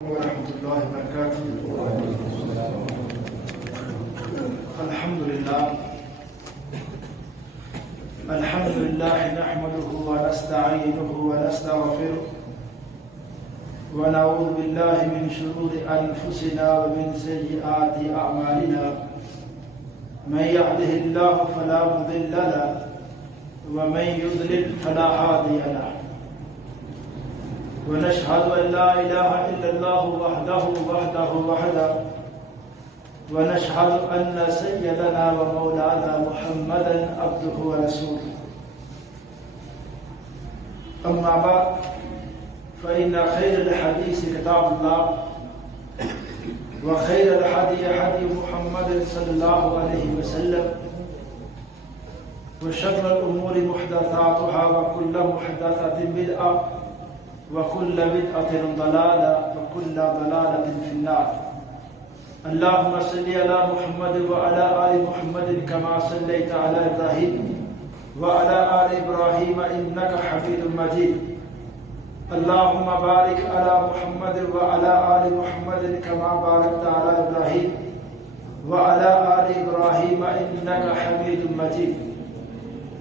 ورحمة الله وبركاته. الحمد لله نحمده ونستعينه ونستغفره ونعوذ بالله من شرور أنفسنا ومن سيئات أعمالنا. من يهده الله فلا مضل له ومن يضلل فلا هادي له. ونشهد أن لا إله إلا الله وحده ونشهد أن سيدنا ومولانا محمدا عبده ورسوله. أما بعد فإن خير الحديث كتاب الله وخير الهدي هدي محمد صلى الله عليه وسلم وشر الأمور محدثاتها وكل محدثة بدعة وكل بدعة ضلالة وكل ضلالة في النار. اللهم صل على محمد وعلى آل محمد كما صليت على إبراهيم وعلى آل إبراهيم إنك حميد مجيد. اللهم بارك على محمد وعلى آل محمد كما باركت على إبراهيم وعلى آل إبراهيم إنك حميد مجيد.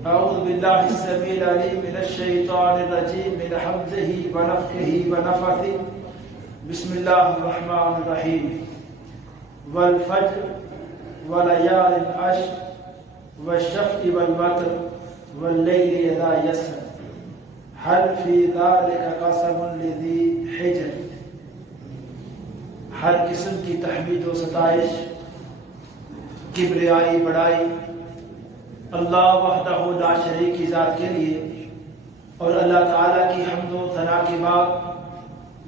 أعوذ بالله السميع العليم من الشيطان الرجيم من حمزه ونفخه ونفثه. بسم الله الرحمن الرحيم. والفجر وليال عشر والشفع والوتر والليل إذا يسر هل في ذلك قسم لذي حجر. ہر قسم کی تحمید و ستائش، کبریائی، بڑائی اللہ وحدہ لا شریک کی ذات کے لیے، اور اللہ تعالیٰ کی حمد و ثنا کے بعد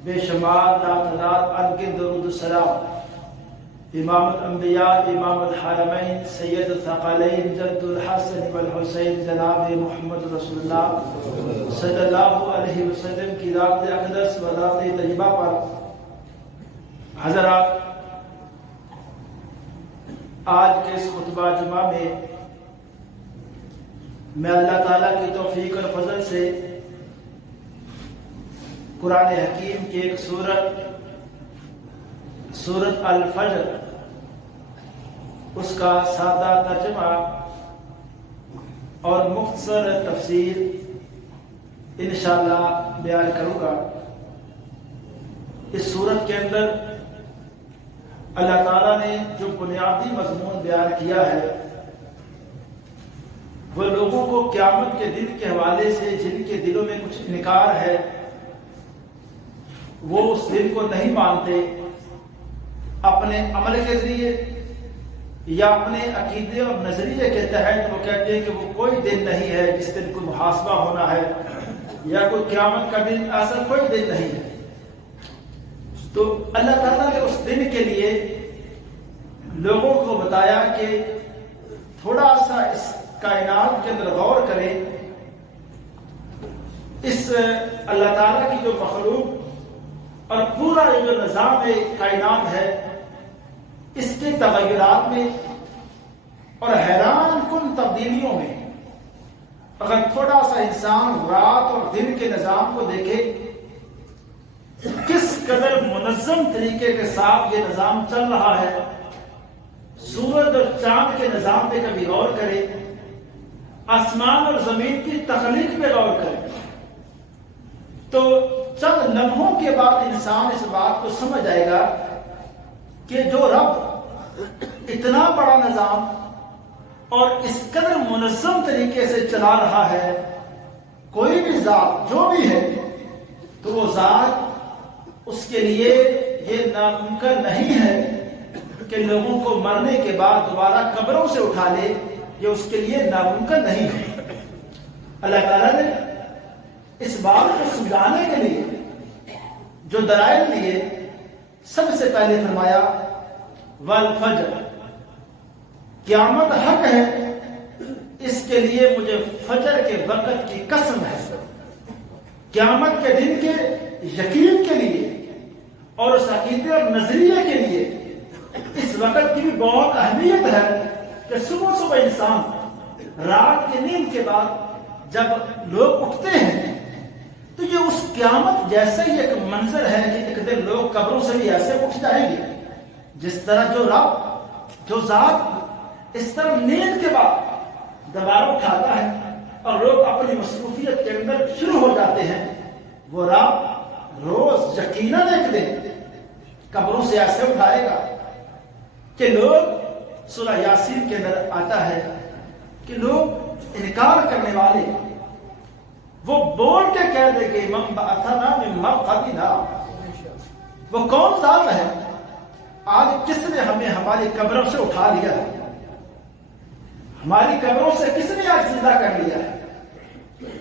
بے شمار لاعداد انگن درود السلام امام الانبیاء امام الحرمین سید الثقلین جد الحسن والحسین جناب محمد رسول اللہ صلی اللہ علیہ وسلم کی ذات اقدس و ذات طیبہ پر. حضرات، آج کے اس خطبہ جمعہ میں اللہ تعالیٰ کی توفیق اور فضل سے قرآن حکیم کی ایک سورت الفجر، اس کا سادہ ترجمہ اور مختصر تفسیر انشاءاللہ بیان کروں گا. اس سورت کے اندر اللہ تعالیٰ نے جو بنیادی مضمون بیان کیا ہے وہ لوگوں کو قیامت کے دن کے حوالے سے جن کے دلوں میں کچھ انکار ہے، وہ اس دن کو نہیں مانتے، اپنے عمل کے ذریعے یا اپنے عقیدے اور نظریے کے تحت وہ کہتے ہیں کہ وہ کوئی دن نہیں ہے جس دن کوئی محاسبہ ہونا ہے، یا کوئی قیامت کا دن، ایسا کوئی دن نہیں ہے. تو اللہ تعالیٰ نے اس دن کے لیے لوگوں کو بتایا کہ تھوڑا سا اس کائنات کے اندر غور کریں، اس اللہ تعالیٰ کی جو مخلوق اور پورا یہ جو نظام کائنات ہے، اس کے تغیرات میں اور حیران کن تبدیلیوں میں اگر تھوڑا سا انسان رات اور دن کے نظام کو دیکھے، کس قدر منظم طریقے کے ساتھ یہ نظام چل رہا ہے، سورج اور چاند کے نظام پہ کبھی غور کرے، آسمان اور زمین کی تخلیق پہ غور کرے، تو چند لمحوں کے بعد انسان اس بات کو سمجھ جائے گا کہ جو رب اتنا بڑا نظام اور اس قدر منظم طریقے سے چلا رہا ہے، کوئی بھی ذات جو بھی ہے تو وہ ذات اس کے لیے یہ ناممکن نہیں ہے کہ لوگوں کو مرنے کے بعد دوبارہ قبروں سے اٹھا لے. یہ اس کے لیے ناممکن نہیں ہے. اللہ تعالیٰ نے اس بات کو سمجھانے کے لیے جو دلائل دیے، سب سے پہلے فرمایا والفجر، قیامت حق ہے، اس کے لیے مجھے فجر کے وقت کی قسم ہے. قیامت کے دن کے یقین کے لیے اور اس عقیدے اور نظریے کے لیے اس وقت کی بھی بہت اہمیت ہے کہ صبح صبح انسان رات کی نیند کے بعد جب لوگ اٹھتے ہیں تو یہ اس قیامت جیسا ہی ایک منظر ہے کہ ایک دن لوگ قبروں سے بھی ایسے اٹھ جائیں گے جس طرح جو رب جو ذات اس طرح نیند کے بعد دوبارہ اٹھاتا ہے اور لوگ اپنی مصروفیت کے اندر شروع ہو جاتے ہیں، وہ رب روز یقیناً ایک دن قبروں سے ایسے اٹھائے گا کہ لوگ، سورہ یاسین کے اندر آتا ہے کہ لوگ انکار کرنے والے وہ بول کے کہہ دیں گے من بعثنا من مرقدنا، وہ کون ذات ہے آج کس نے ہمیں ہماری قبروں سے اٹھا لیا ہے، ہماری قبروں سے کس نے آج زندہ کر لیا ہے۔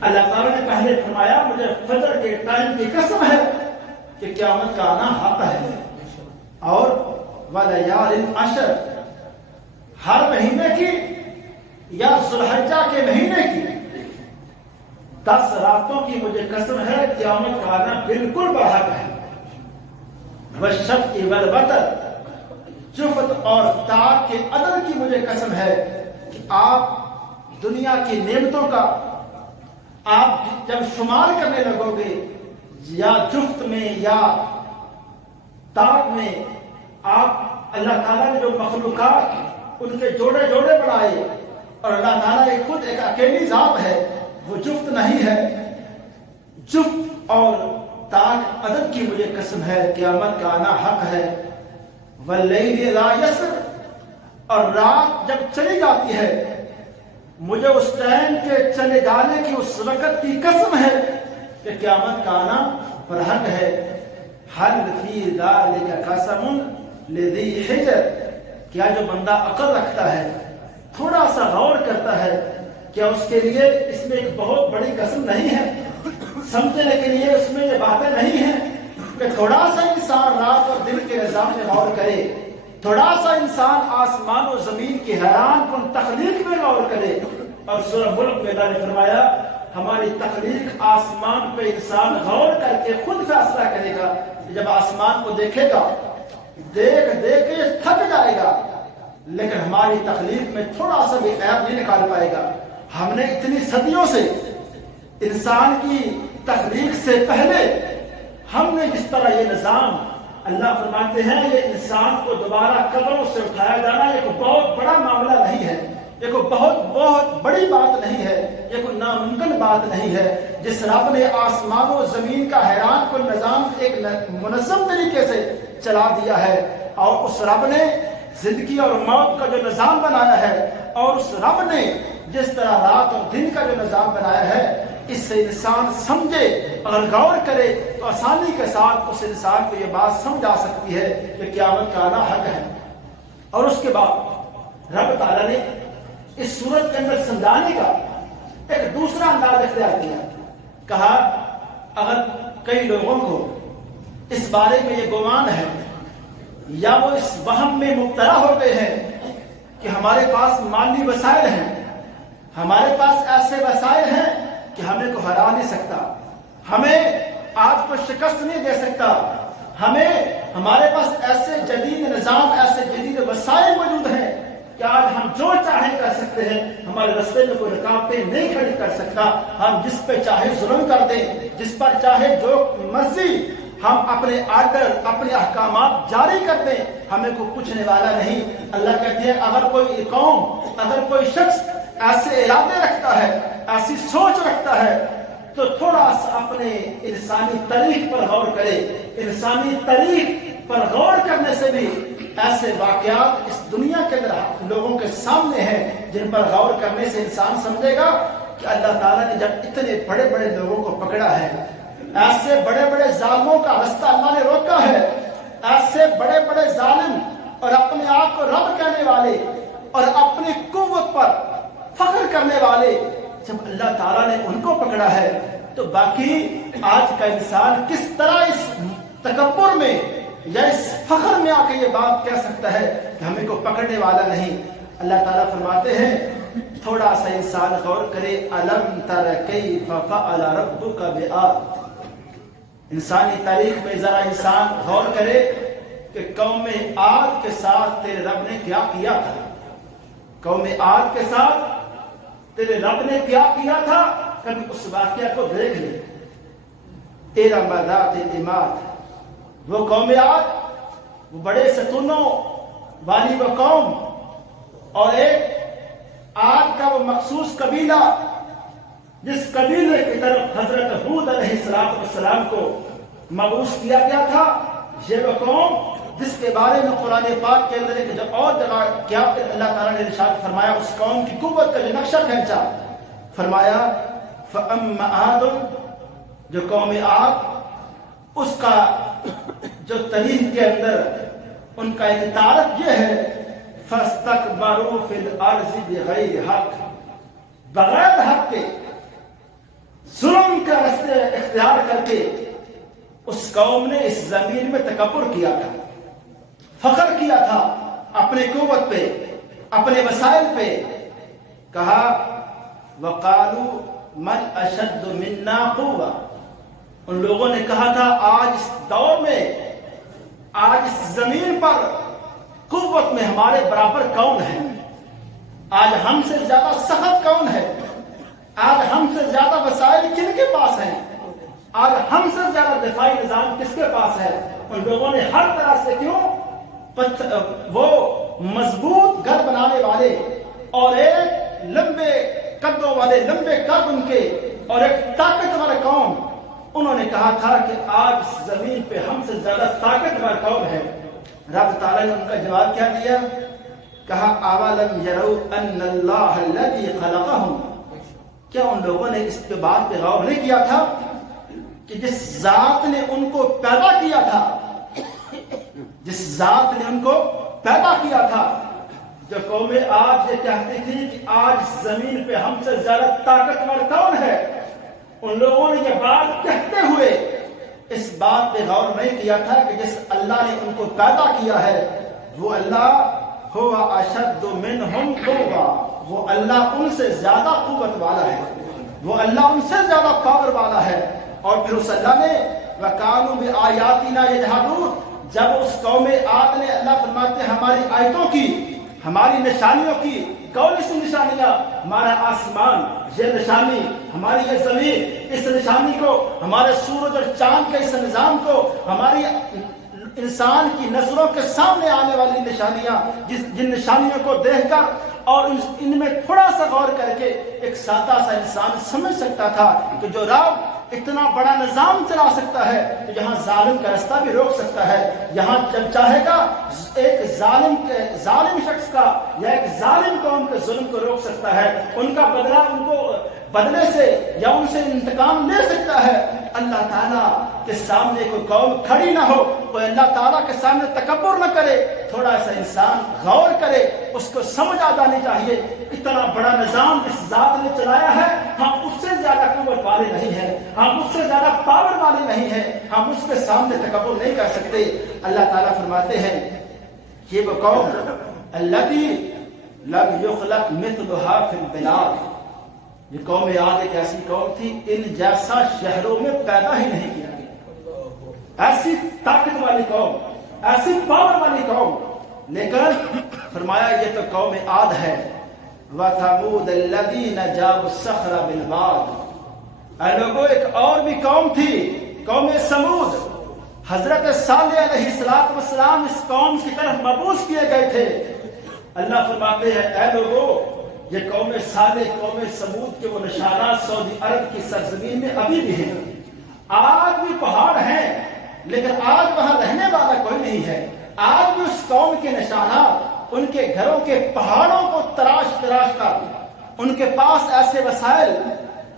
اللہ تعالیٰ نے پہلے فرمایا مجھے فجر کے ٹائم کی قسم ہے کہ قیامت کا آنا حق ہے، اور وَلَيَالٍ عَشْرٍ، ہر مہینے کی یا ذوالحجہ کے مہینے کی 10 راتوں کی مجھے قسم ہے قیامت کا آنا بالکل برحق ہے۔ وَالشَّفْعِ وَالْوَتْرِ، جفت اور تار کے عدد کی مجھے قسم ہے کہ آپ دنیا کی نعمتوں کا آپ جب شمار کرنے لگو گے یا جفت میں یا تار میں، آپ اللہ تعالیٰ نے جو مخلوقات ان کے جوڑے جوڑے بنائے، اور اللہ تعالیٰ خود ایک اکیلی ذات ہے، وہ جفت نہیں ہے، جفت اور تاک عدد کی مجھے قسم ہے قیامت کا آنا حق ہے۔ واللیل اذا یسر، اور رات جب چلی جاتی ہے مجھے اس ٹائم کے چلے جانے کی اس وقت کی قسم ہے کہ قیامت کا آنا برحق ہے۔ حل فی ذلک قسم لذی حجر، کیا جو بندہ عقل رکھتا ہے تھوڑا سا غور کرتا ہے کیا اس کے لیے اس میں ایک بہت بڑی قسم نہیں ہے؟ سمجھنے کے لیے اس میں یہ باتیں نہیں ہیں کہ تھوڑا سا انسان رات اور دن کے نظام میں غور کرے، تھوڑا سا انسان آسمان و زمین کی حیران کن تخلیق میں غور کرے۔ اور سورہ ملک میں اللہ نے فرمایا ہماری تخلیق آسمان پہ انسان غور کر کے خود فیصلہ کرے گا، جب آسمان کو دیکھے گا دیکھ دیکھ کے تھک جائے گا، لیکن ہماری تخلیق میں تھوڑا سا بھی عیب نہیں نکال پائے گا۔ ہم نے اتنی صدیوں سے انسان کی تخلیق سے پہلے ہم نے جس طرح یہ نظام، اللہ فرماتے ہیں یہ انسان کو دوبارہ قبروں سے اٹھایا جانا یہ کوئی بہت بڑا معاملہ نہیں ہے، یہ کوئی بہت بڑی بات نہیں ہے، یہ کوئی ناممکن بات نہیں ہے۔ جس رب نے آسمان و زمین کا حیران کن نظام ایک منظم طریقے سے چلا دیا ہے، اور اس رب نے زندگی اور موت کا جو نظام بنایا ہے، اور اس رب نے جس طرح رات اور دن کا جو نظام بنایا ہے، اس سے انسان سمجھے اور غور کرے تو آسانی کے ساتھ اس انسان کو یہ بات سمجھ آ سکتی ہے کہ قیامت کا آنا حق ہے۔ اور اس کے بعد رب تعالیٰ نے اس صورت کے اندر سمجھانے کا ایک دوسرا انداز اختیار کیا، کہا اگر کئی لوگوں کو اس بارے میں یہ گمان ہے یا وہ اس وہم میں مبتلا ہو گئے ہیں کہ ہمارے پاس مالی وسائل ہیں، ہمارے پاس ایسے وسائل ہیں کہ ہمیں کو ہرا نہیں سکتا، ہمیں آج کو شکست نہیں دے سکتا، ہمارے پاس ایسے جدید نظام، ایسے جدید وسائل موجود ہیں کہ آج ہم جو چاہیں کر سکتے ہیں، ہمارے راستے میں کوئی رکاوٹیں نہیں کھڑی کر سکتا، ہم جس پہ چاہے ظلم کر دیں، جس پر چاہے جو مرضی ہم اپنے آرڈر اپنے احکامات جاری کر دیں، ہمیں کو پوچھنے والا نہیں۔ اللہ کہتے ہیں اگر کوئی قوم، اگر کوئی شخص ایسے ارادے رکھتا ہے، ایسی سوچ رکھتا ہے، تو تھوڑا سا اپنے انسانی تاریخ پر غور کرے۔ انسانی تاریخ پر غور کرنے سے بھی ایسے واقعات اس دنیا کے اندر لوگوں کے سامنے ہیں جن پر غور کرنے سے انسان سمجھے گا کہ اللہ تعالیٰ نے جب اتنے بڑے بڑے لوگوں کو پکڑا ہے، ایسے بڑے بڑے ظالموں کا رستہ اللہ نے روکا ہے، ایسے بڑے بڑے ظالم اور اپنے آپ کو رب کہنے والے اور اپنی قوت پر فخر کرنے والے، جب اللہ تعالیٰ نے ان کو پکڑا ہے تو باقی آج کا انسان کس طرح اس تکبر میں یا اس فخر میں آ کے یہ بات کہہ سکتا ہے کہ ہمیں کو پکڑنے والا نہیں۔ اللہ تعالیٰ فرماتے ہیں تھوڑا سا انسان غور کرے، الم تر کیف فعل ربک بعاد، انسانی تاریخ میں ذرا انسان غور کرے کہ قوم عاد کے ساتھ تیرے رب نے کیا کیا تھا، قوم عاد کے ساتھ تیرے رب نے کیا کیا تھا، کبھی اس واقعہ کو دیکھ لے۔ ارم ذات العماد، وہ قوم عاد، وہ بڑے ستونوں والی وہ قوم، اور ایک عاد کا وہ مخصوص قبیلہ جس قبیلے کی طرف حضرت ہود علیہ السلام کو مبعوث کیا گیا تھا، یہ وہ قوم جس کے بارے میں قرآن پاک کے اندر ایک جب اور جگہ کیا اللہ تعالیٰ نے ارشاد فرمایا، اس قوم کی قوت کا جو نقشہ کھینچا، فرمایا فَأَمَّا عَادٌ، جو قوم عاد، اس کا جو تاریخ کے اندر ان کا ایک تعارف یہ ہے، فَاسْتَكْبَرُوا فِي الْأَرْضِ بِغَيْرِ حق، بغیر حق کے ظلم کا راستے اختیار کر کے اس قوم نے اس زمین میں تکبر کیا تھا، فخر کیا تھا اپنے قوت پہ، اپنے وسائل پہ۔ کہا وَقَالُوا مَنْ أَشَدُّ مِنَّا قُوَّةً، ان لوگوں نے کہا تھا آج اس دور میں، آج اس زمین پر قوت میں ہمارے برابر کون ہے؟ آج ہم سے زیادہ سخت کون ہے؟ آج ہم سے زیادہ وسائل کن کے پاس ہیں؟ آج ہم سے زیادہ دفاعی نظام کس کے پاس ہے؟ ان لوگوں نے ہر طرح سے کیوں وہ مضبوط گھر بنانے والے اور ایک لمبے قدوں والے، لمبے قد ان کے، اور ایک طاقتور قوم، انہوں نے کہا تھا کہ آج اس زمین پہ ہم سے زیادہ طاقتور قوم ہے۔ رب تعالیٰ نے ان کا جواب کیا دیا؟ کہا اولم یروا ان اللہ الذی خلقہم، کیا ان لوگوں نے اس پہ بات پہ غور نہیں کیا تھا کہ جس ذات نے ان کو پیدا کیا تھا، جس ذات نے ان کو پیدا کیا تھا، جو قوم آج یہ کہتی تھی کہ آج زمین پہ ہم سے زیادہ طاقتور کون ہے، ان لوگوں نے یہ بات کہتے ہوئے اس بات پہ غور نہیں کیا تھا کہ جس اللہ نے ان کو پیدا کیا ہے وہ اللہ ہوا اشد منہم قوہ، وہ اللہ ان سے زیادہ قوت والا ہے، وہ اللہ ان سے زیادہ پاور والا ہے۔ اور پھر اس اللہ نے وَقَالُوا بِآيَاتِنَا يَجْحَدُونَ، جب اس قوم عاد نے، اللہ فرماتے ہیں ہماری آیتوں کی، ہماری نشانیوں کی، کون سی نشانیاں؟ ہمارا آسمان یہ نشانی، ہماری یہ زمین اس نشانی کو، ہمارے سورج اور چاند کے اس نظام کو، ہماری انسان کی نظروں کے سامنے آنے والی نشانیاں، جن نشانیوں کو دیکھ کر اور ان میں تھوڑا سا غور کر کے ایک سادہ سا انسان سمجھ سکتا تھا کہ جو رب اتنا بڑا نظام چلا سکتا ہے تو یہاں ظالم کا رستہ بھی روک سکتا ہے، یہاں جب چاہے گا ایک ظالم شخص کا یا ایک ظالم قوم کے ظلم کو روک سکتا ہے، ان کا بدلہ ان کو بدلے سے یا ان سے انتقام لے سکتا ہے۔ اللہ تعالیٰ کے سامنے کوئی قوم کھڑی نہ ہو، کوئی اللہ تعالیٰ کے سامنے تکبر نہ کرے، تھوڑا سا انسان غور کرے، اس کو سمجھ آ جانی چاہیے اتنا بڑا نظام اس ذات نے چلایا ہے، ہم اس سے زیادہ قوت والے نہیں ہیں، ہم اس سے زیادہ پاور والے نہیں ہیں، ہم اس کے سامنے تکبر نہیں کر سکتے۔ اللہ تعالیٰ فرماتے ہیں یہ وہ قوم التی لم یخلق مثلھا فی البلاد، یہ قوم عاد ایک ایسی قوم تھی ان جیسا شہروں میں پیدا ہی نہیں کیا گیا، ایسی طاقت والی قوم، ایسی پاور والی قوم، لیکن فرمایا یہ تو قوم عاد ہے۔ وَثَمُودَ الَّذِينَ جَابُوا الصَّخْرَ بِالْوَادِ، اے لوگوں ایک اور بھی قوم تھی، قوم سمود، حضرت صالح علیہ السلام اس قوم کی طرف مبعوث کیے گئے تھے۔ اللہ فرماتے ہیں اے لوگوں یہ قوم صالح، قوم سمود کے وہ نشانات سعودی عرب کی سرزمین میں ابھی بھی ہیں، آج بھی پہاڑ ہیں لیکن آج وہاں رہنے والا کوئی نہیں ہے، آج بھی اس قوم کے نشانات ان کے گھروں کے پہاڑوں کو تراش کر، ان کے پاس ایسے وسائل،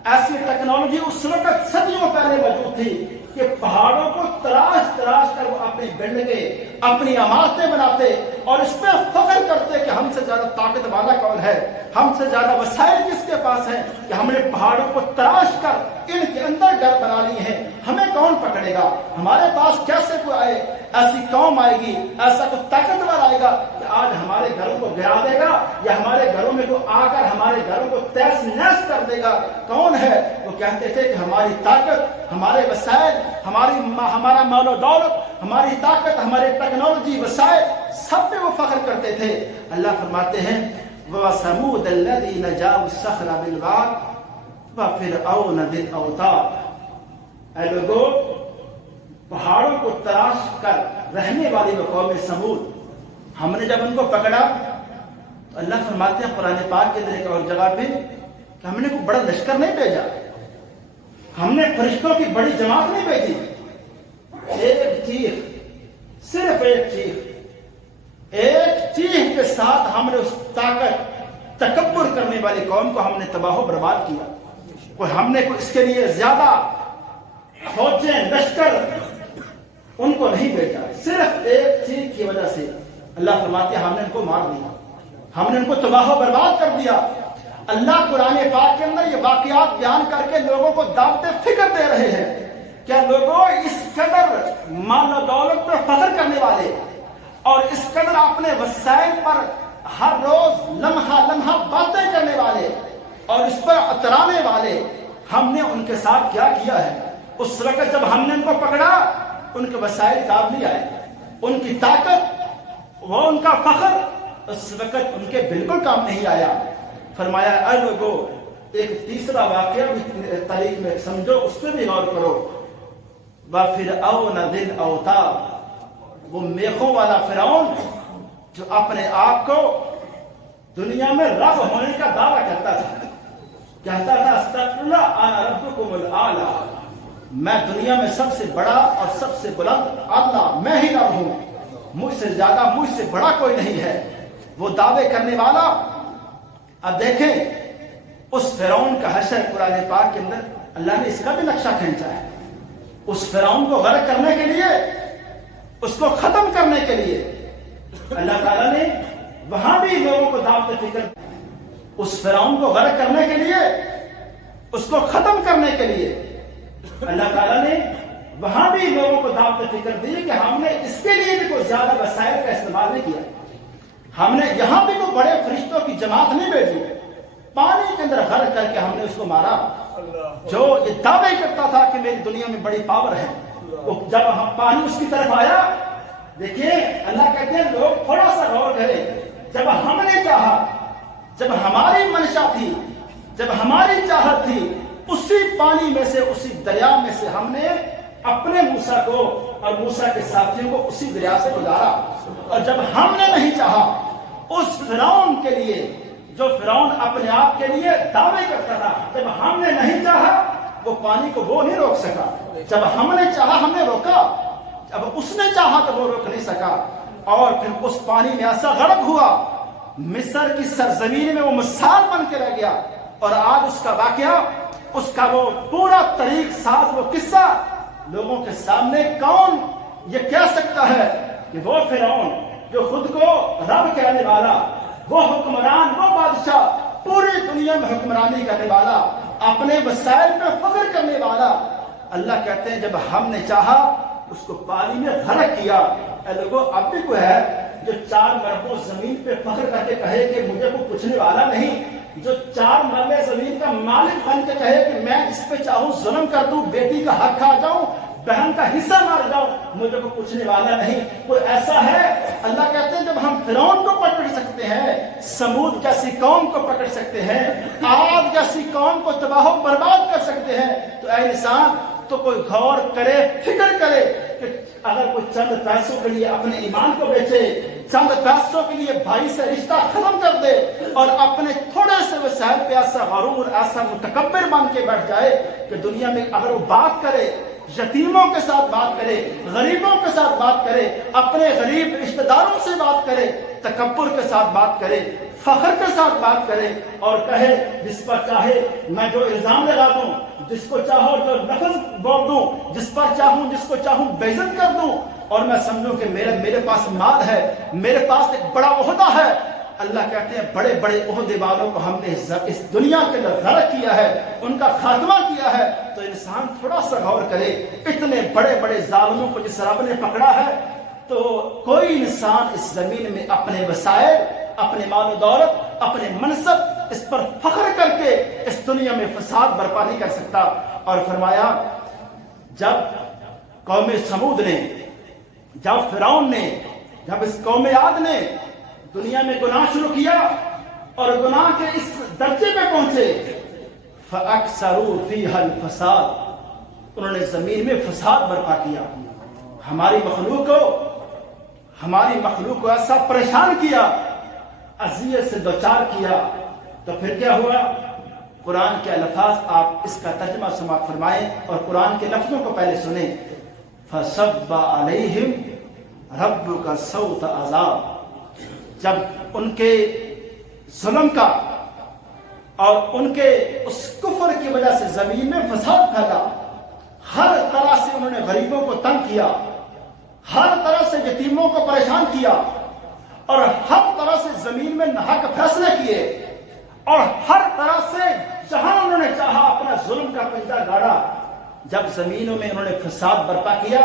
ایسی ٹیکنالوجی اس وقت صدیوں پہلے موجود تھی کہ پہاڑوں کو تراش کر وہ اپنی بلڈنگیں، اپنی عمارتیں بناتے اور اس پہ فخر کرتے کہ ہم سے زیادہ طاقت والا کون ہے، ہم سے زیادہ وسائل کس کے پاس ہیں کہ ہم نے پہاڑوں کو تراش کر ان کے اندر گھر بنا لی ہیں، ہمیں کون پکڑے گا، ہمارے پاس کیسے کوئی آئے، ایسی قوم آئے گی، ایسا کوئی طاقتور آئے گا کہ آج ہمارے گھروں کو گرا دے گا یا ہمارے گھروں میں کوئی آ کر ہمارے گھروں کو تہس نہس کر دے گا۔ کون ہے؟ وہ کہتے تھے کہ ہماری طاقت، ہمارے وسائل، ہمارا مال و دولت، ہماری طاقت، ہمارے ٹیکنالوجی، وسائل، سب پہ وہ فخر کرتے تھے۔ اللہ فرماتے ہیں وَثَمُودَ الَّذِينَ جَابُوا الصَّخْرَ بِالْوَادِ وَفِرْعَوْنَ ذِي الْأَوْتَادِ، اے لوگوں، پہاڑوں کو تراش کر رہنے والی وہ قوم سمود، ہم نے جب ان کو پکڑا تو اللہ فرماتے ہیں قرآن پاک کے اندر ایک اور جگہ پہ کہ ہم نے کوئی بڑا لشکر نہیں بھیجا، ہم نے فرشتوں کی بڑی جماعت نہیں بھیجی، ایک چیخ، صرف ایک چیخ کے ساتھ ہم نے اس طاقت تکبر کرنے والی قوم کو ہم نے تباہ و برباد کیا۔ کوئی ہم نے اس کے لیے زیادہ فوجیں لشکر ان کو نہیں بھیجا، صرف ایک چیخ کی وجہ سے اللہ فرماتے ہیں ہم نے ان کو مار دیا، ہم نے ان کو تباہ و برباد کر دیا۔ اللہ قرآن پاک کے اندر یہ واقعات بیان کر کے لوگوں کو دعوت فکر دے رہے ہیں۔ کیا لوگوں اس قدر مال و دولت پر فخر کرنے والے اور اس قدر اپنے وسائل پر ہر روز لمحہ لمحہ باتیں کرنے والے اور اس پر اترانے والے، ہم نے ان کے ساتھ کیا کیا ہے؟ اس وقت جب ہم نے ان کو پکڑا ان کے وسائل کام نہیں آئے، ان کی طاقت وہ ان کا فخر اس وقت ان کے بالکل کام نہیں آیا۔ فرمایا اے لوگوں، ایک تیسرا واقعہ بھی تاریخ میں سمجھو، اس پہ بھی غور کرو۔ وَفِرْعَوْنَ ذِي الْأَوْتَادِ، وہ میخوں والا فرعون جو اپنے آپ کو دنیا میں رب ہونے کا دعویٰ کرتا تھا، کہتا تھا استغفر اللہ انا ربکم الاعلی، میں دنیا میں سب سے بڑا اور سب سے بلند اللہ میں ہی رب ہوں، مجھ سے زیادہ مجھ سے بڑا کوئی نہیں ہے، وہ دعوے کرنے والا۔ اب دیکھیں اس فرعون کا حشر قرآن پاک کے اندر اللہ نے اس کا بھی نقشہ کھینچا ہے۔ اس فرعون کو غرق کرنے کے لیے، اس کو ختم کرنے کے لیے اللہ تعالیٰ نے وہاں بھی لوگوں کو دعوت فکر، اس فرعون کو غرق کرنے کے لیے، اس کو ختم کرنے کے لیے اللہ تعالیٰ نے وہاں بھی لوگوں کو دعوت فکر دی کہ ہم نے اس کے لیے بھی کوئی زیادہ وسائل کا استعمال نہیں کیا، ہم نے یہاں بھی کوئی بڑے فرشتوں کی جماعت نہیں بھیجی، پانی کے اندر غرق کر کے ہم نے اس کو مارا۔ جو یہ دعوے کرتا تھا کہ میری دنیا میں بڑی پاور ہے، جب ہم پانی اس کی طرف آیا، دیکھیے اللہ کہتے ہیں لوگ تھوڑا سا غور کریں، جب ہم نے چاہا، جب ہماری منشا تھی، جب ہماری چاہت تھی، اسی پانی میں سے، اسی دریا میں سے ہم نے اپنے موسیٰ کو اور موسیٰ کے ساتھیوں کو اسی دریا سے گزارا، اور جب ہم نے نہیں چاہا، اس فرعون کے لیے جو فرعون اپنے آپ کے لیے دعوے کرتا تھا، جب ہم نے نہیں چاہا وہ پانی کو وہ نہیں روک سکا، جب ہم نے چاہا ہم نے روکا، جب اس نے چاہا تو وہ روک نہیں سکا، اور پھر اس پانی میں ایسا غرق ہوا، مصر کی سرزمین میں وہ مثال بن کے رہ گیا، اور آج اس کا واقعہ، اس کا وہ پورا طریق ساز وہ قصہ لوگوں کے سامنے، کون یہ کہہ سکتا ہے کہ وہ فرعون جو خود کو رب کہنے والا، وہ حکمران، وہ بادشاہ، پوری دنیا میں حکمرانی کرنے والا، اپنے وسائل پہ فخر کرنے والا، اللہ کہتے ہیں جب ہم نے چاہا اس کو پانی میں غرق کیا۔ اے لوگوں، اب بھی کوئی ہے جو 4 مربوں زمین پہ فخر کر کے کہے کہ مجھے کوئی پوچھنے والا نہیں، جو 4 مرلے زمین کا مالک بن کے کہے کہ میں اس پہ چاہوں ظلم کر دوں، بیٹی کا حق کھا جاؤں، بہن کا حصہ مار جاؤں، مجھے کو پوچھنے والا نہیں، کوئی ایسا ہے؟ اللہ کہتے ہیں جب ہم فرعون کو پکڑ سکتے ہیں، سمود جیسی قوم کو پکڑ سکتے ہیں، عاد جیسی قوم کو تباہ و برباد کر سکتے ہیں، تو اے انسان تو کوئی غور کرے، فکر کرے کہ اگر کوئی چند پیسوں کے لیے اپنے ایمان کو بیچے، چند پیسوں کے لیے بھائی سے رشتہ ختم کر دے، اور اپنے تھوڑے سے وسائل پہ ایسا غرور، ایسا متکبر مان کے بیٹھ جائے کہ دنیا میں اگر وہ بات کرے، یتیموں کے ساتھ بات کرے، غریبوں کے ساتھ بات کرے، اپنے غریب رشتہ داروں سے بات کرے، تکبر کے ساتھ بات کرے، فخر کے ساتھ بات کرے، اور کہے جس پر چاہے میں جو الزام لگا دوں، جس کو چاہو جو لفظ بول دوں، جس پر چاہوں جس کو چاہوں بے عزت کر دوں، اور میں سمجھوں کہ میرے پاس مال ہے، میرے پاس ایک بڑا عہدہ ہے۔ اللہ کہتے ہیں بڑے بڑے عہدے والوں کو ہم نے اس دنیا کے اندر غرق کیا ہے، ان کا خاتمہ کیا ہے۔ تو انسان تھوڑا سا غور کرے، اتنے بڑے بڑے ظالموں کو جس رب نے پکڑا ہے، تو کوئی انسان اس زمین میں اپنے وسائل، اپنے مال و دولت، اپنے منصب، اس پر فخر کر کے اس دنیا میں فساد برپا نہیں کر سکتا۔ اور فرمایا جب قوم سمود نے، جب فرعون نے، جب اس قوم عاد نے دنیا میں گناہ شروع کیا اور گناہ کے اس درجے پہ پہنچے، فَأَكْثَرُوا فِيهَا الْفَسَادَ، انہوں نے زمین میں فساد برپا کیا، ہماری مخلوق کو ایسا پریشان کیا، اذیت سے دوچار کیا، تو پھر کیا ہوا؟ قرآن کے الفاظ آپ اس کا ترجمہ سماعت فرمائیں اور قرآن کے لفظوں کو پہلے سنیں۔ فَصَبَّ عَلَيْهِمْ رَبُّكَ سَوْطَ عَذَابٍ، جب ان کے ظلم کا اور ان کے اس کفر کی وجہ سے زمین میں فساد پھیلا، ہر طرح سے انہوں نے غریبوں کو تنگ کیا، ہر طرح سے یتیموں کو پریشان کیا، اور ہر طرح سے زمین میں ناحق فیصلے کیے، اور ہر طرح سے جہاں انہوں نے چاہا اپنا ظلم کا پنجہ گاڑا۔ جب زمینوں میں انہوں نے فساد برپا کیا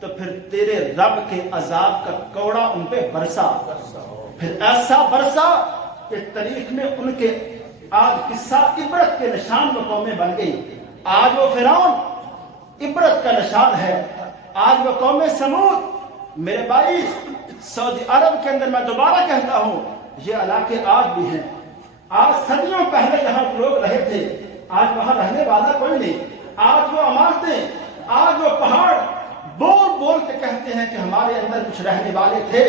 تو پھر تیرے رب کے عذاب کا کوڑا ان پہ برسا، پھر ایسا برسا کہ تاریخ میں ان کے آج قصہ عبرت کے نشان وہ قومیں بن گئی۔ آج وہ فرعون عبرت کا نشان ہے، آج وہ قوم سمود۔ میرے بھائی، سعودی عرب کے اندر میں دوبارہ کہتا ہوں، یہ علاقے آج بھی ہیں، آج صدیوں پہلے یہاں لوگ رہے تھے، آج وہاں رہنے والا کوئی نہیں۔ آج وہ عمارتیں، آج وہ پہاڑ بول بول کے کہتے ہیں کہ ہمارے اندر کچھ رہنے والے تھے،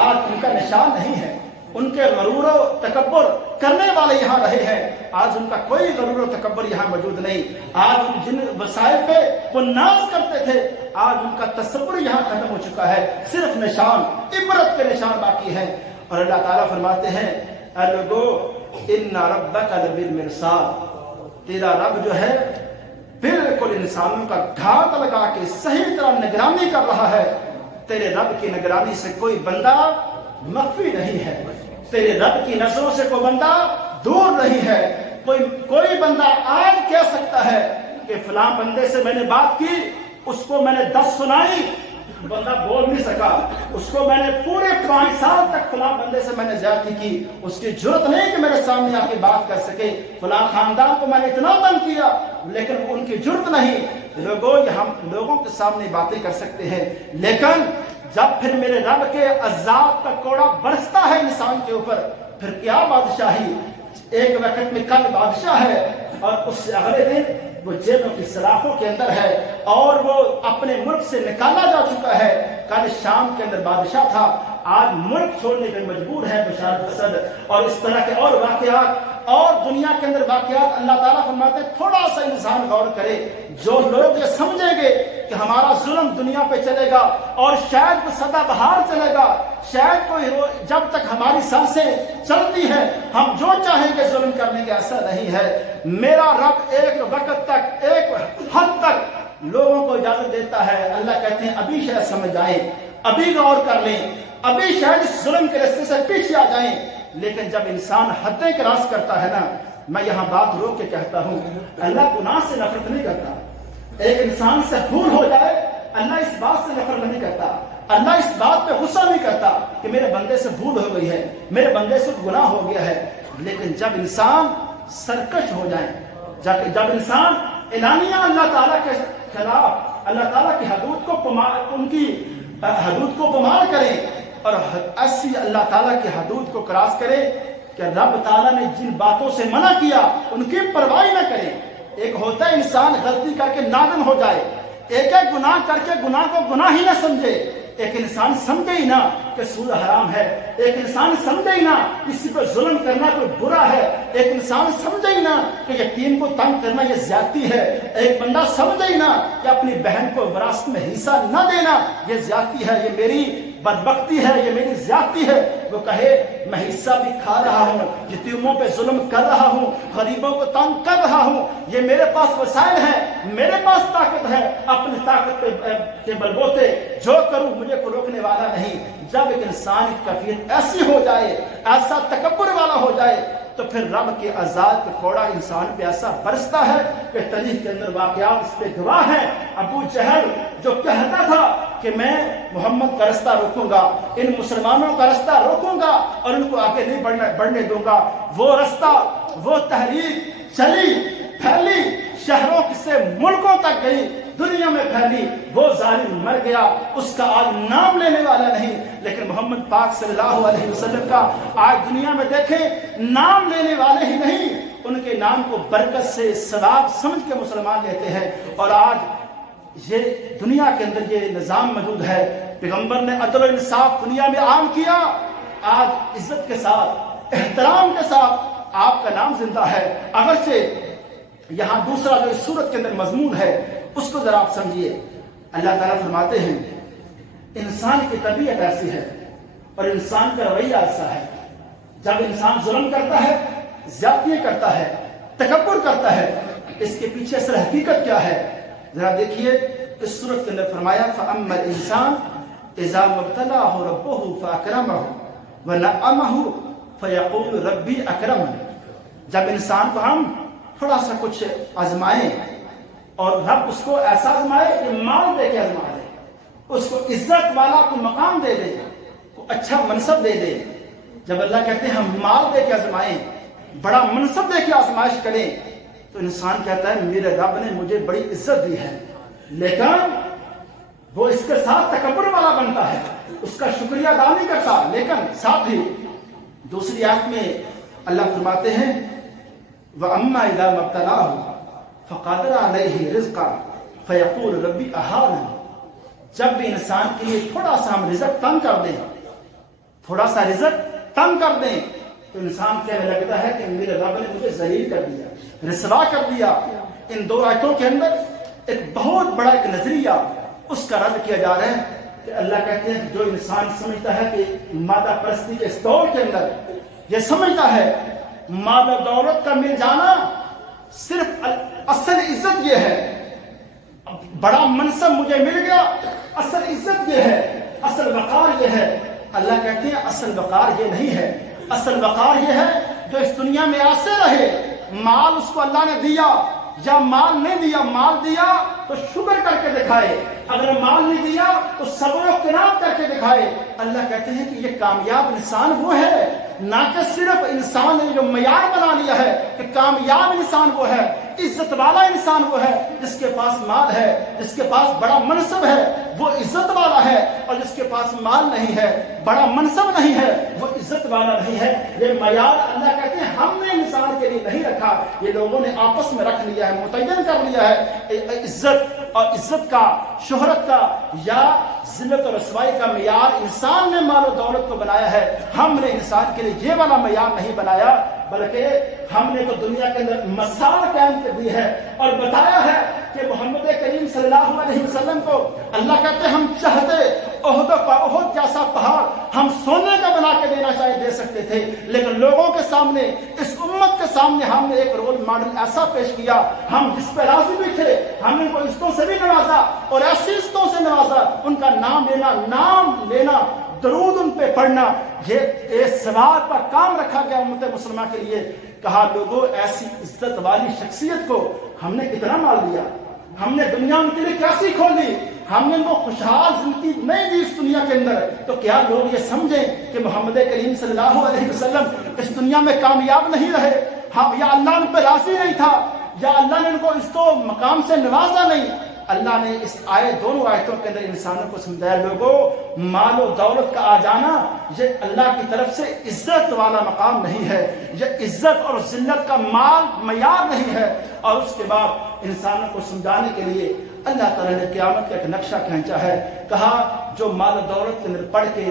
آج ان کا نشان نہیں ہے۔ ان کے غرور و تکبر کرنے والے یہاں رہے ہیں، آج ان کا کوئی غرور و تکبر یہاں موجود نہیں۔ آج ان جن وسائل پہ وہ ناز کرتے تھے، آج ان کا تصور یہاں ختم ہو چکا ہے، صرف نشان، عبرت کے نشان باقی ہیں۔ اور اللہ تعالیٰ فرماتے ہیں، اے لوگو ان ربک لبالمرصاد، تیرا رب جو ہے بالکل انسانوں کا گھات لگا کے صحیح طرح نگرانی کر رہا ہے۔ تیرے رب کی نگرانی سے کوئی بندہ مخفی نہیں ہے، تیرے رب کی نظروں سے کوئی بندہ دور نہیں ہے۔ کوئی بندہ آج کہہ سکتا ہے کہ فلاں بندے سے میں نے بات کی، اس کو میں نے 10 سنائی، بندہ بول نہیں سکا، اس کو میں نے پورے 5 سال تک فلاں بندے سے میں نے زیادتی کی، اس کی جرت نہیں کہ میرے سامنے آ کے بات کر سکے۔ فلاں خاندان کو میں نے اتنا تنگ کیا، لیکن ان کی جرت نہیں۔ ہم لوگوں کے سامنے باتیں کر سکتے ہیں، لیکن جب پھر میرے رب کے عذاب کا کوڑا برستا ہے انسان کے اوپر، پھر کیا بادشاہی! ایک وقت میں کل بادشاہ ہے اور اس سے اگلے دن وہ جیلوں کی سلاخوں کے اندر ہے اور وہ اپنے ملک سے نکالا جا چکا ہے۔ کل شام کے اندر بادشاہ تھا، آج ملک چھوڑنے پہ مجبور ہے بشار الاسد۔ اور اس طرح کے اور واقعات اور دنیا کے اندر واقعات اللہ تعالیٰ فرماتے ہیں تھوڑا سا انسان غور کرے، جو لوگ یہ سمجھیں گے کہ ہمارا ظلم دنیا پہ چلے گا اور شاید وہ سدا بہار چلے گا، شاید کوئی جب تک ہماری سانسیں چلتی ہیں ہم جو چاہیں گے ظلم کرنے کے، ایسا نہیں ہے۔ میرا رب ایک وقت تک، ایک حد تک لوگوں کو اجازت دیتا ہے۔ اللہ کہتے ہیں ابھی شاید سمجھ آئیں، ابھی غور کر لیں، ابھی شاید اس ظلم کے راستے سے پیچھے آ جائیں، لیکن جب انسان حدیں کراس کرتا ہے نا، میں یہاں بات روک کے کہتا ہوں، اللہ گناہ سے نفرت نہیں کرتا۔ ایک انسان سے بھول ہو جائے، اللہ اس بات سے نفرت نہیں کرتا، اللہ اس بات پہ غصہ نہیں کرتا کہ میرے بندے سے بھول ہو گئی ہے، میرے بندے سے گناہ ہو گیا ہے۔ لیکن جب انسان سرکش ہو جائے، جب انسان اعلانیہ اللہ تعالیٰ کے خلاف، اللہ تعالیٰ کی حدود کو ان کی حدود کو پمال کرے اور ایسی اللہ تعالیٰ کی حدود کو کراس کرے کہ رب تعالیٰ نے جن باتوں سے منع کیا ان کی پرواہ نہ کرے۔ ایک ہوتا ہے انسان غلطی کر کے نادم ہو جائے، ایک گناہ کر کے گناہ کو گناہ ہی نہ سمجھے، ایک انسان سمجھے ہی نہ کہ سود حرام ہے، ایک انسان سمجھے ہی نہ کسی پر ظلم کرنا کوئی برا ہے، ایک انسان سمجھے ہی نہ کہ یتیم کو تنگ کرنا یہ زیادتی ہے، ایک بندہ سمجھے ہی نہ کہ اپنی بہن کو وراثت میں حصہ نہ دینا یہ زیادتی ہے، یہ میری بدبختی ہے، یہ میری زیادتی ہے۔ وہ کہے میں حصہ بھی کھا رہا ہوں، یتیموں پہ ظلم کر رہا ہوں، غریبوں کو تنگ کر رہا ہوں، یہ میرے پاس وسائل ہیں، میرے پاس طاقت ہے، اپنی طاقت کے بلبوتے جو کروں مجھے کوئی روکنے والا نہیں۔ جب ایک انسان کی کیفیت ایسی ہو جائے، ایسا تکبر والا ہو جائے، تو پھر رب کے عذاب کا کوڑا انسان پہ ایسا برستا ہے کہ تاریخ کے اندر واقعات اس پہ گواہ ہیں۔ ابو جہل جو کہتا تھا کہ میں محمد کا رستہ روکوں گا، ان مسلمانوں کا رستہ روکوں گا اور ان کو آگے نہیں بڑھنے دوں گا، وہ رستہ، وہ تحریک چلی، پھیلی، شہروں سے ملکوں تک گئی، دنیا میں پھیلی، وہ ظالم مر گیا، اس کا آج نام لینے والا نہیں۔ لیکن محمد پاک صلی اللہ علیہ وسلم کا آج دنیا میں دیکھیں نام لینے والے ہی نہیں، ان کے نام کو برکت سے ثواب سمجھ کے مسلمان لیتے ہیں، اور آج یہ دنیا کے اندر یہ نظام موجود ہے۔ پیغمبر نے عدل و انصاف دنیا میں عام کیا، آج عزت کے ساتھ احترام کے ساتھ آپ کا نام زندہ ہے۔ اگرچہ یہاں دوسرا جو اس صورت کے اندر مضمون ہے اس کو ذرا آپ سمجھیے۔ اللہ تعالیٰ فرماتے ہیں انسان کی طبیعت ایسی ہے اور انسان کا رویہ ایسا ہے، جب انسان ظلم کرتا ہے، زیادتیاں کرتا ہے، تکبر کرتا ہے، اس کے پیچھے اصل حقیقت کیا ہے؟ ذرا دیکھیے اس صورت کے اندر فرمایا فَأَمَّا الْإِنسَانُ إِذَا مَا ابْتَلَاهُ رَبُّهُ فَأَكْرَمَهُ وَنَعَّمَهُ فَيَقُولُ رَبِّي أَكْرَمَنِ۔ جب انسان کو ہم تھوڑا سا کچھ آزمائیں اور رب اس کو ایسا آزمائے کہ مال دے کے آزما دے، اس کو عزت والا کو مقام دے دے، کو اچھا منصب دے دے۔ جب اللہ کہتے ہیں ہم مال دے کے آزمائیں، بڑا منصب دے کے آزمائش کریں، تو انسان کہتا ہے میرے رب نے مجھے بڑی عزت دی ہے، لیکن وہ اس کے ساتھ تکبر والا بنتا ہے، اس کا شکریہ ادا نہیں کرتا۔ لیکن ساتھ ہی دوسری آیت میں اللہ فرماتے ہیں وَأَمَّا إِذَا مَا ابْتَلَاهُ فَقَدَرَ عَلَيْهِ رِزْقَهُ فَيَقُولُ رَبِّي أَهَانَنِ۔ جب بھی انسان کے لیے تھوڑا سا ہم رزق تنگ کر دیں، تھوڑا سا رزق تنگ کر دیں، تو انسان کہنے لگتا ہے کہ میرے رب نے مجھے ذلیل کر دیا، رسوا کر دیا۔ ان دو آیتوں کے اندر ایک بہت بڑا ایک نظریہ اس کا رد کیا جا رہا ہے کہ اللہ کہتے ہیں جو انسان سمجھتا ہے کہ مادہ پرستی کے اس دور کے اندر یہ سمجھتا ہے مال و دولت کا مل جانا صرف اصل عزت یہ ہے، بڑا منصب مجھے مل گیا، اصل عزت یہ ہے، اصل وقار یہ ہے۔ اللہ کہتے ہیں اصل وقار یہ نہیں ہے، اصل وقار یہ ہے جو اس دنیا میں ایسے رہے، مال اس کو اللہ نے دیا یا مال نہیں دیا، مال دیا تو شکر کر کے دکھائے، اگر مال نہیں دیا تو صبر و قناعت کر کے دکھائے۔ اللہ کہتے ہیں کہ یہ کامیاب انسان وہ ہے، نہ کہ صرف انسان نے جو معیار بنا لیا ہے کہ کامیاب انسان وہ ہے، عزت والا انسان وہ ہے جس کے پاس مال ہے، جس کے پاس بڑا منصب ہے وہ عزت والا ہے، اور جس کے پاس مال نہیں ہے، بڑا منصب نہیں ہے، وہ عزت والا نہیں ہے۔ یہ معیار اللہ کہتے ہیں ہم نے انسان کے لیے نہیں رکھا، یہ لوگوں نے آپس میں رکھ لیا ہے، متعین کر لیا ہے۔ عزت اور عزت کا، شہرت کا یا ذلت و رسوائی کا معیار انسان نے مال و دولت کو بنایا ہے، ہم نے انسان کے لیے یہ والا معیار نہیں بنایا، بلکہ ہم نے تو دنیا کے اندر مثال قائم کر دی ہے اور بتایا ہے کہ محمد کریم صلی اللہ علیہ وسلم کو اللہ کہتے ہیں ہم چاہتے احد جیسا پہاڑ ہم سونے کا بنا کے دینا چاہے دے سکتے تھے، لیکن لوگوں کے سامنے، اس امت کے سامنے ہم نے ایک رول ماڈل ایسا پیش کیا، ہم جس پہ راضی بھی تھے، ہم نے ان کو عزتوں سے بھی نوازا اور ایسی عزتوں سے نوازا، ان کا نام لینا درود ان پہ پڑھنا، یہ ثواب کا کام رکھا گیا امت مسلمہ کے لیے۔ کہا لوگوں ایسی عزت والی شخصیت کو ہم نے کتنا مال دیا، ہم نے دنیا ان کے لیے کیسی کھولی، ہم نے ان کو خوشحال زندگی نہیں دی اس دنیا کے اندر، تو کیا لوگ یہ سمجھیں کہ محمد کریم صلی اللہ علیہ وسلم اس دنیا میں کامیاب نہیں رہے؟ ہم یا اللہ ان پہ راضی نہیں تھا، یا اللہ نے ان کو اس تو مقام سے نوازا نہیں؟ اللہ نے اس دونوں آیتوں کے اندر انسانوں کو سمجھایا لوگوں مال و دولت کا آ جانا یہ اللہ کی طرف سے عزت والا مقام نہیں ہے، یہ عزت اور ذلت کا معیار نہیں ہے۔ اور اس کے بعد انسانوں کو سمجھانے کے لیے اللہ تعالیٰ نے قیامت کا ایک نقشہ کھینچا ہے، کہا جو مال و دولت کے اندر پڑھ کے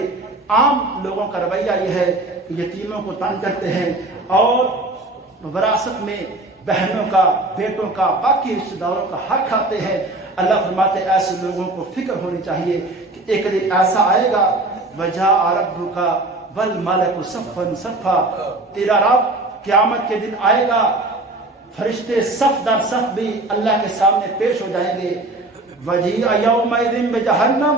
عام لوگوں کا رویہ یہ ہے کہ یتیموں کو تنگ کرتے ہیں اور وراثت میں بہنوں کا، بیٹوں کا، باقی رشتہ داروں کا حق کھاتے ہیں۔ اللہ فرماتے ہیں ایسے لوگوں کو فکر ہونی چاہیے کہ ایک دن ایسا آئے گا وَجَاءَ رَبُّكَ وَالْمَلَكُ صَفًّا صَفًّا، تیرا رب قیامت کے دن آئے گا، فرشتے صف در صف بھی اللہ کے سامنے پیش ہو جائیں گے۔ وَجِيءَ يَوْمَئِذٍ بِجَهَنَّمَ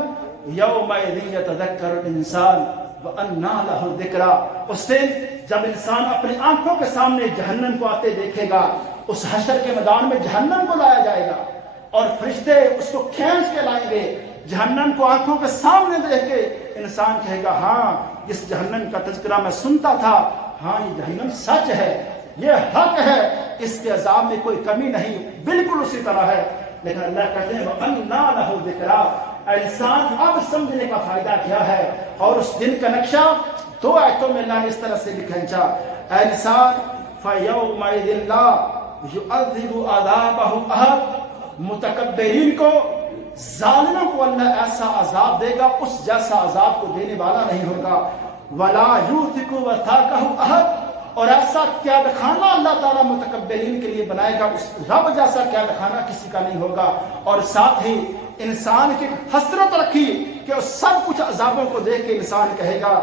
يَوْمَئِذٍ يَتَذَكَّرُ الْإِنسَانُ وَأَنَّىٰ لَهُ الذِّكْرَىٰ۔ اس دن جب انسان اپنی آنکھوں کے سامنے جہنم کو آتے دیکھے گا، اس حشر کے میدان میں جہنم کو لایا جائے گا اور فرشتے اس کو کھینچ کے لائیں گے، جہنم کو آنکھوں کے سامنے دیکھ کے انسان کہے گا ہاں اس جہنم کا تذکرہ میں سنتا تھا، ہاں یہ جہنم سچ ہے، یہ حق ہے، اس کے عذاب میں کوئی کمی نہیں، بالکل اسی طرح ہے۔ لیکن اللہ کہتے ہیں وَأَنَّىٰ لَهُ الذِّكْرَىٰ، انسان اب سمجھنے کا فائدہ کیا ہے؟ اور اس دن کا نقشہ دو آیتوں میں اللہ نے اس طرح سے بھی کھینچا، اے انسان فَيَوْمَئِذٍ لَا يُعَذِّبُ عَذَابَهُ أَحَدٌ، متکبرین کو، ظالموں کو اللہ ایسا عذاب دے گا اس جیسا عذاب کو دینے والا نہیں ہوگا. وَلَا يُوثِقُ وَثَاقَهُ أَحَدٌ، اور ایسا قید خانہ اللہ تعالیٰ متکبرین کے لیے بنائے گا، اس رب جیسا قید خانہ کسی کا نہیں ہوگا. اور ساتھ ہی انسان کی حسرت رکھی کہ اس سب کچھ عذابوں کو دیکھ کے انسان کہے گا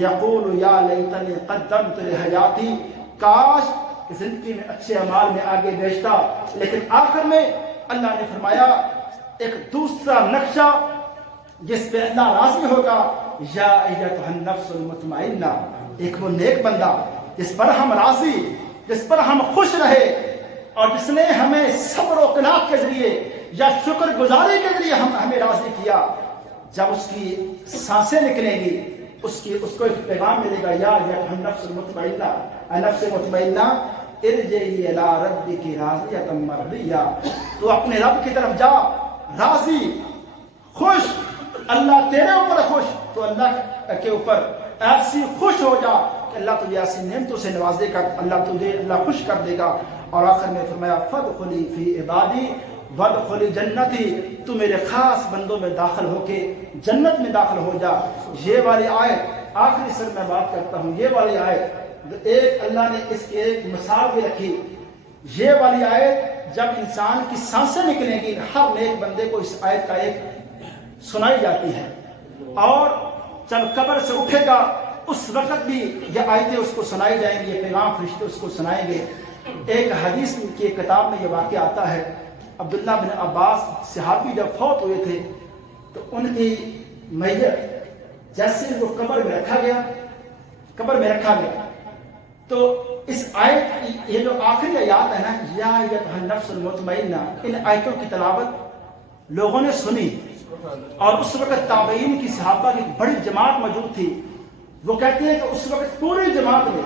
یقول یا لیتنی قدمت لحیاتی، کاش کہ زندگی میں اچھے اعمال میں آگے بیچتا. لیکن آخر میں اللہ نے فرمایا ایک دوسرا نقشہ جس پہ اللہ راضی ہوگا، یا ایتھا النفس المطمئنہ، ایک وہ نیک بندہ جس پر ہم راضی، جس پر ہم خوش رہے، اور جس نے ہمیں صبر و قناعت کے ذریعے یا شکر گزاری کے ذریعے ہمیں راضی کیا. جب اس کی سانسیں نکلیں گی اس کو ایک پیغام ملے گا، یا ایتھا النفس المطمئنہ، اے نفس مطمئنہ ارجعی الی ربک راضیۃ مرضیہ، تو اپنے رب کی طرف جا راضی خوش، اللہ تیرے اوپر خوش، تو اللہ کے اوپر ایسی خوش ہو جا کہ اللہ تجھے ایسی نعمتوں سے نوازے گا، اللہ خوش کر دے گا. اور آخر میں فرمایا فادخلی فی عبادی وادخلی جنتی، تو میرے خاص بندوں میں داخل ہو کے جنت میں داخل ہو جا. یہ والی آیت آخری سر میں بات کرتا ہوں، یہ والی آیت ایک اللہ نے اس کی ایک مثال بھی رکھی. یہ والی آیت جب انسان کی سانسیں نکلیں گی ہر نیک بندے کو اس آیت کا ایک سنائی جاتی ہے، اور جب قبر سے اٹھے گا اس وقت بھی یہ آیتیں اس کو سنائی جائیں گی، یہ پیغام فرشتے اس کو سنائیں گے. ایک حدیث کی کتاب میں یہ واقعہ آتا ہے، عبداللہ بن عباس صحابی جب فوت ہوئے تھے تو ان کی میت جیسے وہ قبر میں رکھا گیا تو اس آیت یہ جو آخری آیات ہے نا، یا ایتھا النفس المطمئنہ، ان آیتوں کی تلاوت لوگوں نے سنی. اور اس وقت تابعین کی صحابہ کی بڑی جماعت موجود تھی. وہ کہتے ہیں کہ اس وقت پوری جماعت میں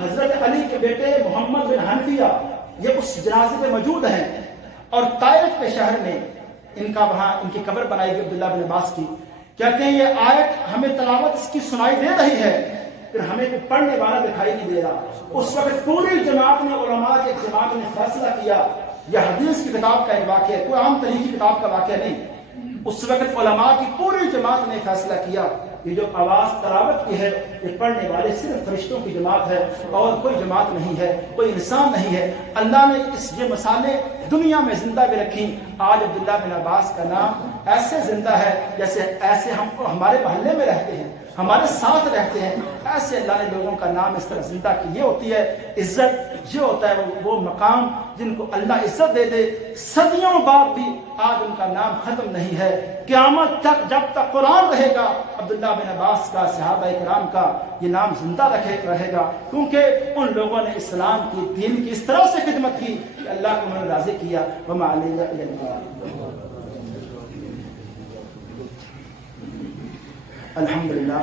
حضرت علی کے بیٹے محمد بن حنفیہ یہ اس جنازے پہ موجود ہیں، اور طائف کے شہر میں وہاں ان کی قبر بنائی گئی عبداللہ بن عباس کی. کہتے ہیں یہ آیت ہمیں تلاوت اس کی سنائی دے رہی ہے، پھر ہمیں کوئی پڑھنے والا دکھائی نہیں دے رہا. اس وقت پوری جماعت نے، علماء کی جماعت نے فیصلہ کیا، یہ حدیث کی کتاب کا ایک واقعہ ہے، کوئی عام طریقی کتاب کا واقعہ نہیں. اس وقت علماء کی پوری جماعت نے فیصلہ کیا یہ جو آواز تلاوت کی ہے یہ پڑھنے والے صرف فرشتوں کی جماعت ہے اور کوئی جماعت نہیں ہے، کوئی انسان نہیں ہے. اللہ نے یہ مثالیں دنیا میں زندہ بھی رکھی. آج عبداللہ بن عباس کا نام ایسے زندہ ہے جیسے ایسے ہم ہمارے محلے میں رہتے ہیں، ہمارے ساتھ رہتے ہیں، ایسے اللہ نے لوگوں کا نام اس طرح زندہ کی. یہ ہوتی ہے عزت، یہ ہوتا ہے وہ مقام جن کو اللہ عزت دے دے. صدیوں بعد بھی آج ان کا نام ختم نہیں ہے. قیامت تک جب تک قرآن رہے گا عبداللہ بن عباس کا، صحابہ کرام کا یہ نام زندہ رہے گا، کیونکہ ان لوگوں نے اسلام کی، دین کی اس طرح سے خدمت کی کہ اللہ کو انہوں نے راضی کیا. وما علینا الا البلاغ. الحمد للہ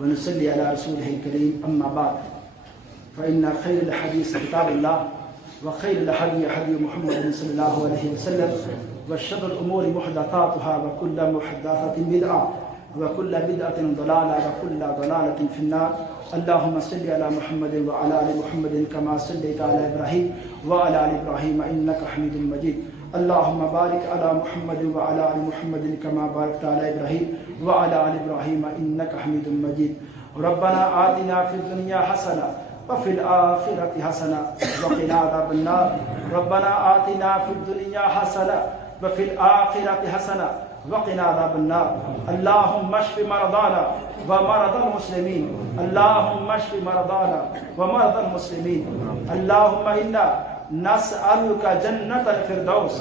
ونصلي على رسوله الكريم. أما بعد فإن خير الحديث كتاب الله وخير الهدي هدي محمد صلى الله عليه وسلم وشر الأمور محدثاتها وكل محدثة بدعة وكل بدعة ضلالة وكل ضلالة في النار. اللهم صل على محمد وعلى آل محمد كما صليت على إبراهيم وعلى آل إبراهيم إنك حميد مجيد. اللهم بارك على محمد وعلى آل محمد كما باركت على إبراهيم وعلى آل إبراهيم إنك حميد مجيد. ربنا آتنا في الدنيا حسنة وفي الآخرة حسنة وقنا عذاب النار. ربنا آتنا في الدنيا حسنة وفي الآخرة حسنة وقنا عذاب النار. اللهم اشف مرضانا ومرضى المسلمين. اللهم اشف مرضانا ومرضى المسلمين. اللهم إنا نسألك جنة الفردوس.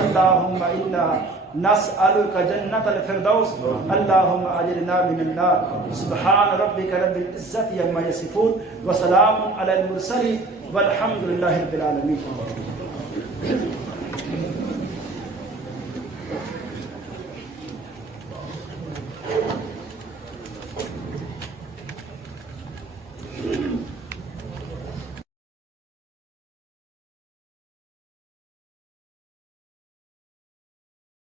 اللهم إنا نسألك جنة الفردوس. اللهم أجرنا من النار. سبحان ربك رب العزة عما يصفون وسلام على المرسلين والحمد لله رب العالمين.